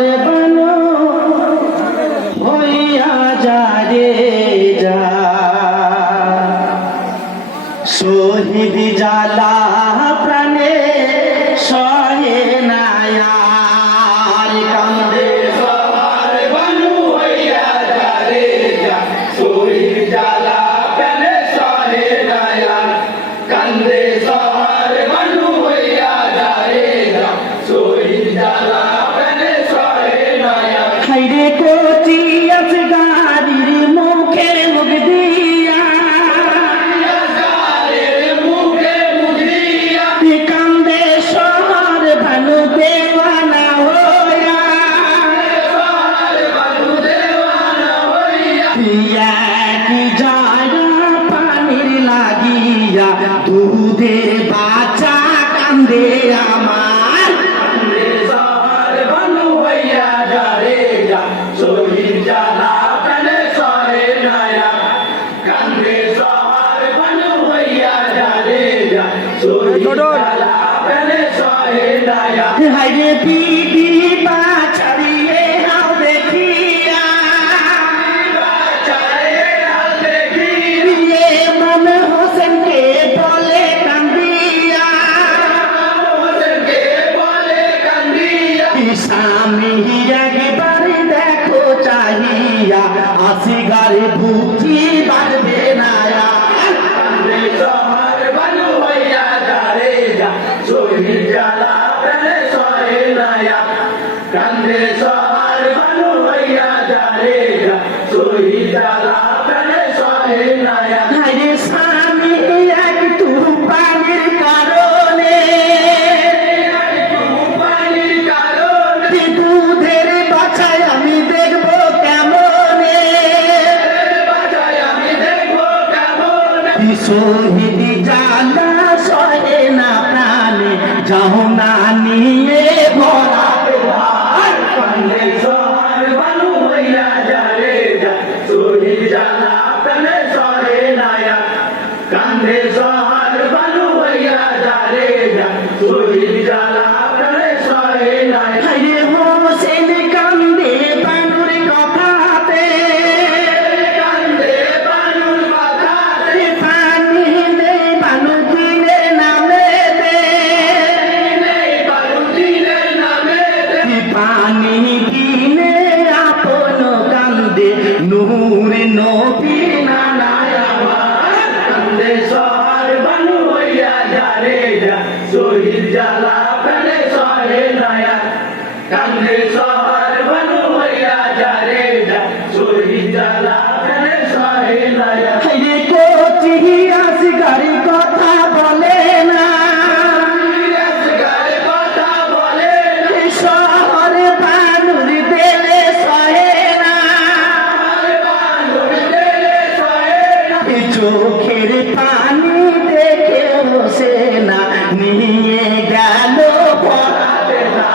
রে বানো হইয়া যা রে যা শহীদ জালা প্রাণে সহে নায়া কান্দে সবার বানু হইয়া যা রে যা শহীদ জালা প্রাণে সহে নায়া কান্দে সবার বানু হইয়া যা রে যা শহীদ জালা প্রাণে সহে নায়া খাইরে কোচি আছে গাড়ির মুখে মুখ দিয়া কান্দে শহর ভানু দেওয়ানা হইয়া কি জায়গা পানির লাগিয়া দুধের বাচ্চা কান্দে আমার সবার বানু হইয়া যা রে যা শহীদ জালা প্রাণে সহে নায়া কান্দে সবার বানু হইয়া যা রে যা শহীদ জালা প্রাণে সহে নায়া হাইরে পিটি বাছাড়িয়ে হাও দেখিয়া প্রিয়ে মন হোসেনকে বলে কান্দিয়া স্বামী একবার দেখো চাহিয়া আসি গাড়ি বুঝি বাড়বে নায়া সবার বানু হইয়া যা রে যা শহীদ জালা প্রাণে সহে নায়া কান্দে সবার বানু হইয়া যা রে যা শহীদ জালা প্রাণে সহে নায়া হাইরে স্বামী একটু পানির কারণে পানির কারণে দুধের বাছায় আমি দেখবো কেমনে বাজায় আমি দেখবো কেমন শহীদ জালা সহে না প্রাণে যাও না নিয়ে ভরা কান্দে সবার বানু হইয়া যা রে যা শহীদ জালা প্রাণে সহে নায়া কান্দে সবার বানু হইয়া যা রে যা শহীদ জালা প্রাণে সহে নায়া হাইরে হোসেন কান্দে বানুর কথাতে কান্দে বানুর কথাতে পানি নেই বানু দিলে নামে দে নেই বানু দিনের নামেতে পানি দিনে আপন কান্দে নূরে নবী নানায় আমার কান্দে সবার বানু হইয়া যা রে যা শহীদ জালা প্রাণে সহে নায়া কান্দে সবার বানু হইয়া যা রে যা শহীদ জালা প্রাণে সহে নায়া হাইরে কোচি আসি গাড়ি কথা বলে না গায়ে কথা বলে না শহরে বানুর দেলে সহে না বানুর দিলে সহে না চোখের পানি দেখে বসে না নিয়ে গেল পড়াতে না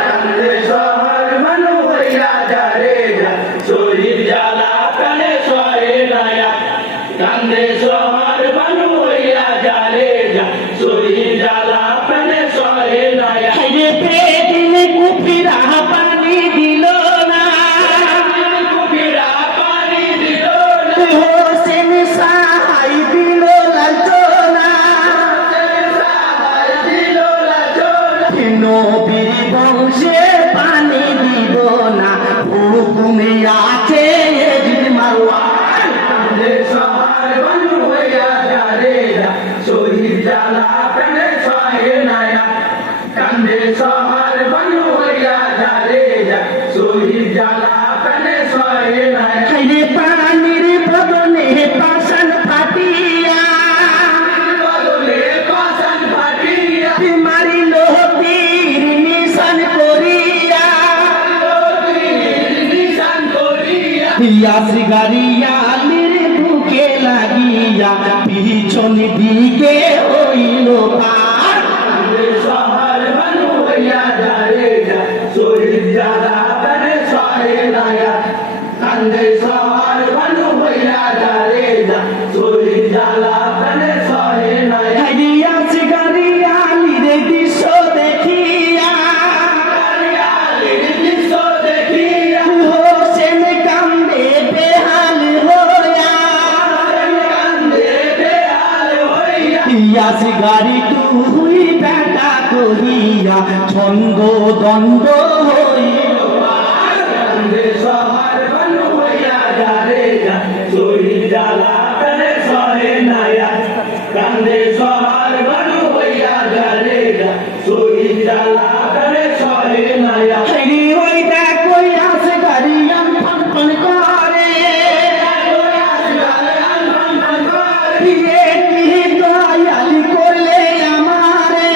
কান্দে সবার বানু হইয়া যা রে যা শহীদ জালা প্রাণে সহে নায়া কান্দে সবার বানু হইয়া যা রে যা শহীদ জালা প্রাণে সহে নায়া হাইরে পেটিনে কুপিরা পানি দিল না কুপিরা পানি দিল না হোসেন সাহাই দিল লাঞ্ছনা দিল না জোলা নবীর বংশে পানি দিব না হুকুমে আছে এজিদ মারওয়ান কান্দে সবার বানু হইয়া যা রে যা শহীদ জালা প্রাণে সহে নায়া কান্দে সবার বানু হইয়া যা রে যা শহীদ জালা প্রাণে সহে নায়া হাইরে পানির বদনে পাশান ফাটিয়া বদলে পাশান ফাটিয়া মারিল তীর নিশান করিয়া নিশান করিয়া ইয়াসি গাড়িয়ালির বুকে লাগিয়া পিছন দিকে হইল পার কান্দে সবার বানু হইয়া যা রে যা শহীদ জালা প্রাণে সহে নায়া কান্দে সবার বানু হইয়া যা রে যা শহীদ জালা প্রাণে সহে নায়া ইয়াসি গাড়িয়ালির দৃশ্য দেখিয়া গাড়ি তুই বেটা কহিয়া ছন্দ দ্বন্দ্ব হইল কান্দে সহার বানু হইয়া যারে যা শহীদ জ্বালা প্রাণে সহে নায়া কান্দে সহার বানু হইয়া যারে যা শহীদ জ্বালা প্রাণে সহে নায়া হেরি ওইটা কই আছে গাড়ি ফান ফান করে পিয়ে কি দয়ালি করলে আমারে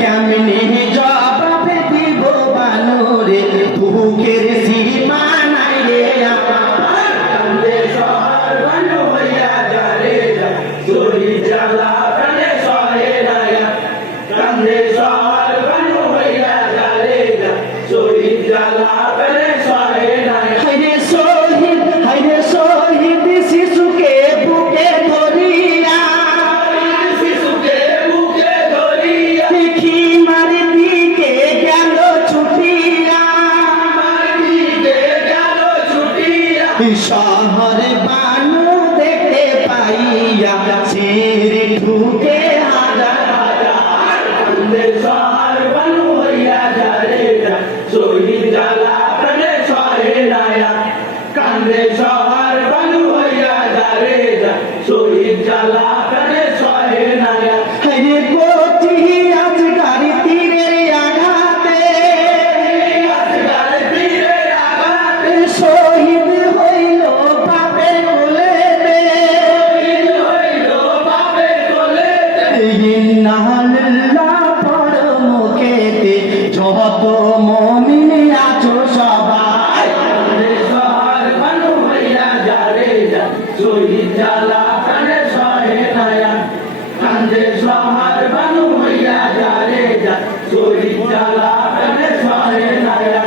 কেমনে জবাবে দিব বানরে বুকের সীমা নাই রে আমার কান্দে সহার বানু হইয়া যারে যা শহীদ জ্বালা প্রাণে সহে নায়া কান্দে সহার বানু হইয়া যারে যা শহীদ জ্বালা প্রাণে সহে নায়া হাইরে শহীদ শিশুকে বুকে ধরিয়া শিশুকে বুকে ধরিয়া দেখি মারি দিকে গেল ছুটিয়া মাটিতে গেল ছুটিয়া শহরে বানু দেখতে পাইয়া ছেড়ে ঢুকে হাজার কান্দে সহার বানু হইয়া যারে যা শহীদ জ্বালা প্রাণে সহে নায়া কান্দে সহার বানু হইয়া যারে যা শহীদ জ্বালা প্রাণে সহে নায়া হাইরে কোটি আজ গাড়ি তীরের আঘাতে আজকাল তীরে আঘাতে শহীদ হইল বাপের কোলেতে হইল বাপের কোলেতে ইন্নালিল্লাহ পড় মুখেতে যত মুমিন আছো সবাই কান্দে সহার বানু হইয়া যারে যা শহীদ জ্বালা প্রাণে সহে নায়া কান্দে সহার বানু হইয়া যারে যা শহীদ জ্বালা প্রাণে সহে নায়া